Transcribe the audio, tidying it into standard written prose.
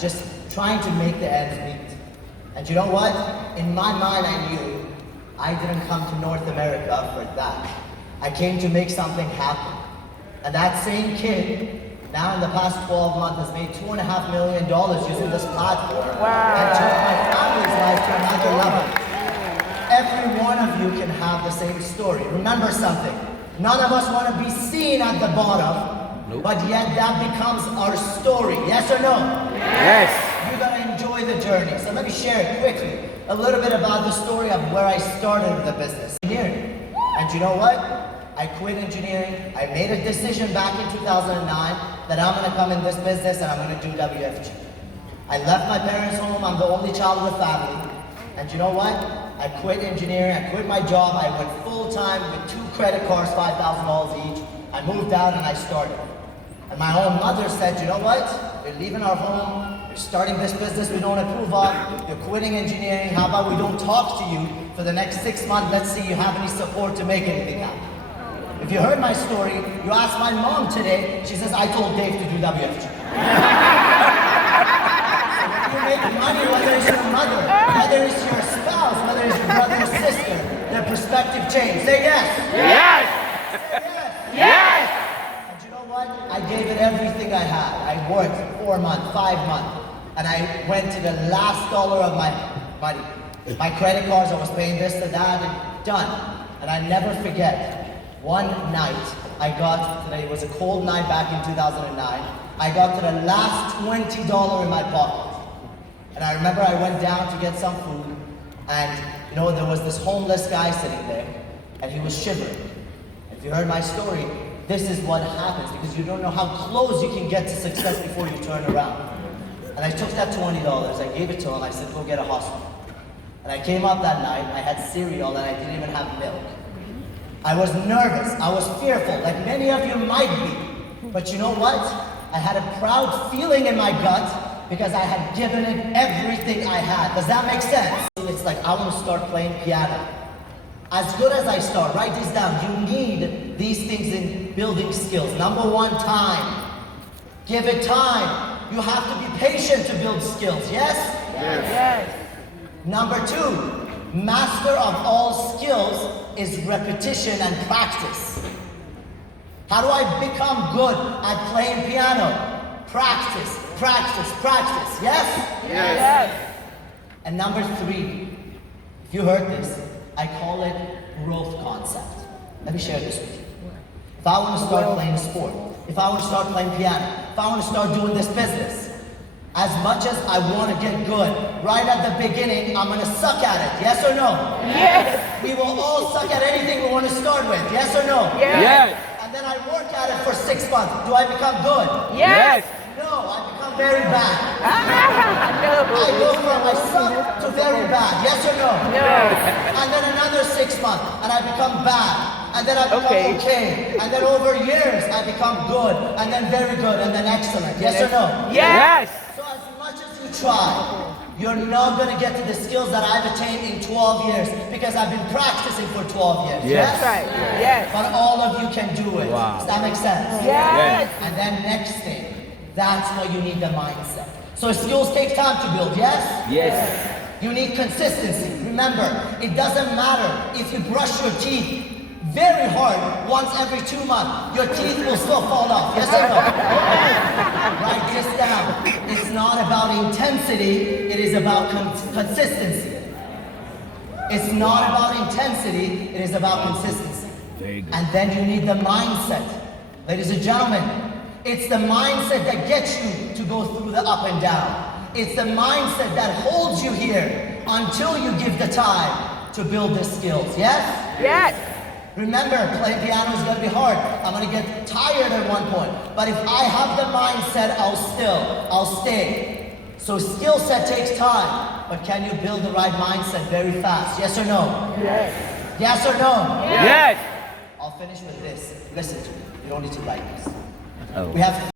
just trying to make the ends meet. And you know what? In my mind, I knew I didn't come to North America for that. I came to make something happen. And that same kid, now in the past 12 months, has made $2.5 million using this platform. And took my family's life to another level. Every one of you can have the same story. Remember something. None of us want to be seen at the bottom, but yet that becomes our story. Yes or no? Yes. You gotta enjoy the journey. So let me share quickly a little bit about the story of where I started the business. Engineering. And you know what? I quit engineering. I made a decision back in 2009 that I'm gonna come in this business and I'm gonna do WFG. I left my parents' home. I'm the only child of the family. And you know what? I quit engineering. I quit my job. I went full-time with 2 credit cards, $5,000 each. I moved out and I started. And my own mother said, you know what? You're leaving our home. You're starting this business we don't approve of. You're quitting engineering. How about we don't talk to you for the next 6 months? Let's see you have any support to make anything happen. If you heard my story, you asked my mom today, she says, I told Dave to do WFG. So when you make money, whether it's your mother, whether it's your spouse, whether it's your brother or sister, their perspective change. Say yes. Yes. Yes. Yes. And you know what? I gave it everything I had. I worked 4 months, 5 months, and I went to the last dollar of my money. My credit cards, I was paying this to that, and done. And I never forget. One night, it was a cold night back in 2009, I got to the last $20 in my pocket. And I remember I went down to get some food, and you know, there was this homeless guy sitting there, and he was shivering. If you heard my story, this is what happens, because you don't know how close you can get to success before you turn around. And I took that $20, I gave it to him, I said, go get a hospital. And I came up that night, I had cereal, and I didn't even have milk. I was nervous, I was fearful, like many of you might be. But you know what? I had a proud feeling in my gut because I had given it everything I had. Does that make sense? It's like I want to start playing piano. As good as I start, write this down. You need these things in building skills. Number 1, time. Give it time. You have to be patient to build skills, yes? Yes. Number 2, master of all skills is repetition and practice. How do I become good at playing piano? Practice, practice, practice, yes? Yes. And number 3, if you heard this, I call it growth concept. Let me share this with you. If I want to start playing a sport, if I want to start playing piano, if I want to start doing this business, as much as I want to get good, right at the beginning, I'm going to suck at it. Yes or no? Yes. We will all suck at anything we want to start with. Yes or no? Yes. And then I work at it for 6 months. Do I become good? Yes. No, I become very bad. No. I go from I suck to very bad. Yes or no? No. And then another 6 months, and I become bad. And then I become okay. And then over years, I become good. And then very good. And then excellent. Yes or no? Yes. So as much as you try, you're not going to get to the skills that I've attained in 12 years because I've been practicing for 12 years. Yes. Yes? Right. Yes. But all of you can do it. Wow. Does that make sense? Yes. And then next thing, that's why you need the mindset. So skills take time to build, yes? Yes. You need consistency. Remember, it doesn't matter if you brush your teeth very hard once every 2 months, your teeth will still fall off. Yes or no? Write this down. It's not about intensity, it is about consistency. It's not about intensity, it is about consistency. And then you need the mindset. Ladies and gentlemen, it's the mindset that gets you to go through the up and down. It's the mindset that holds you here until you give the time to build the skills. Yes? Yes. Remember, playing piano is going to be hard. I'm going to get tired at one point. But if I have the mindset, I'll stay. So skill set takes time. But can you build the right mindset very fast? Yes or no? Yes. Yes or no? Yes. I'll finish with this. Listen to me. You don't need to write this. Oh. We have